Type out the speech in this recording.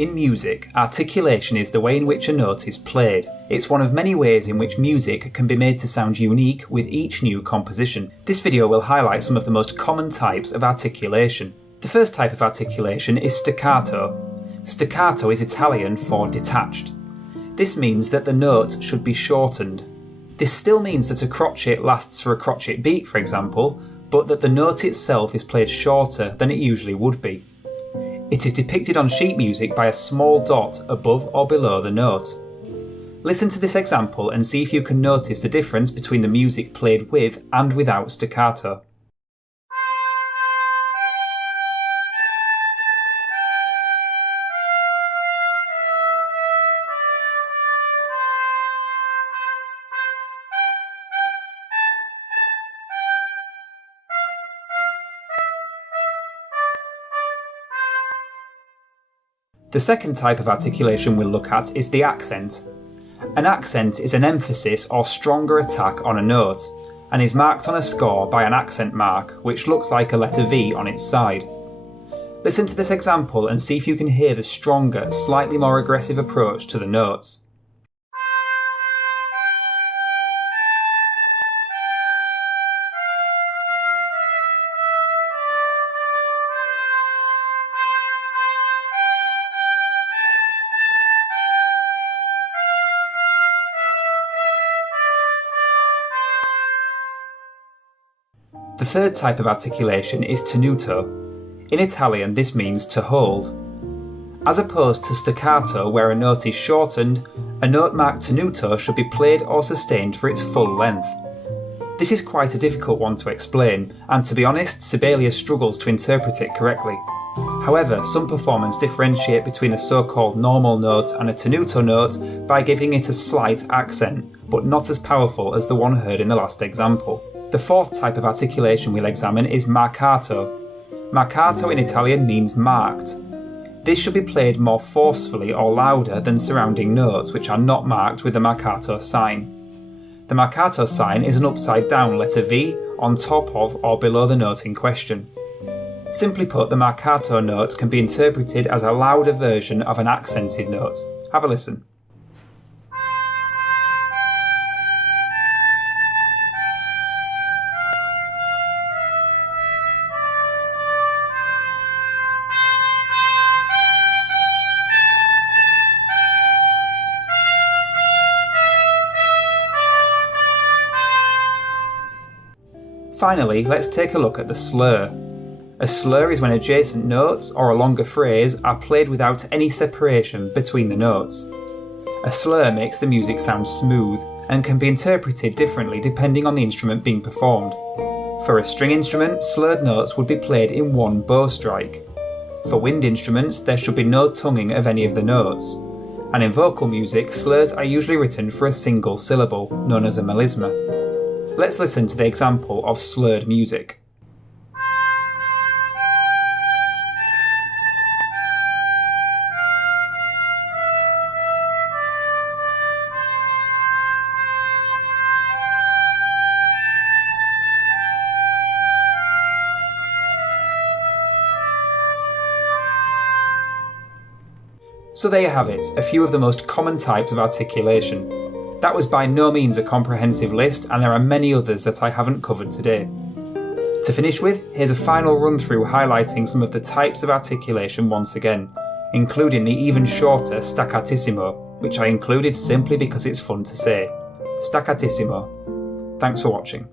In music, articulation is the way in which a note is played. It's one of many ways in which music can be made to sound unique with each new composition. This video will highlight some of the most common types of articulation. The first type of articulation is staccato. Staccato is Italian for detached. This means that the note should be shortened. This still means that a crotchet lasts for a crotchet beat, for example, but that the note itself is played shorter than it usually would be. It is depicted on sheet music by a small dot above or below the note. Listen to this example and see if you can notice the difference between the music played with and without staccato. The second type of articulation we'll look at is the accent. An accent is an emphasis or stronger attack on a note, and is marked on a score by an accent mark, which looks like a letter V on its side. Listen to this example and see if you can hear the stronger, slightly more aggressive approach to the notes. The third type of articulation is tenuto. In Italian, this means to hold. As opposed to staccato, where a note is shortened, a note marked tenuto should be played or sustained for its full length. This is quite a difficult one to explain, and to be honest, Sibelius struggles to interpret it correctly. However, some performers differentiate between a so-called normal note and a tenuto note by giving it a slight accent, but not as powerful as the one heard in the last example. The fourth type of articulation we'll examine is marcato. Marcato in Italian means marked. This should be played more forcefully or louder than surrounding notes which are not marked with the marcato sign. The marcato sign is an upside down letter V on top of or below the note in question. Simply put, the marcato note can be interpreted as a louder version of an accented note. Have a listen. Finally, let's take a look at the slur. A slur is when adjacent notes or a longer phrase are played without any separation between the notes. A slur makes the music sound smooth and can be interpreted differently depending on the instrument being performed. For a string instrument, slurred notes would be played in one bow strike. For wind instruments, there should be no tonguing of any of the notes. And in vocal music, slurs are usually written for a single syllable, known as a melisma. Let's listen to the example of slurred music. So there you have it, a few of the most common types of articulation. That was by no means a comprehensive list, and there are many others that I haven't covered today. To finish with, here's a final run through highlighting some of the types of articulation once again, including the even shorter staccatissimo, which I included simply because it's fun to say. Staccatissimo. Thanks for watching.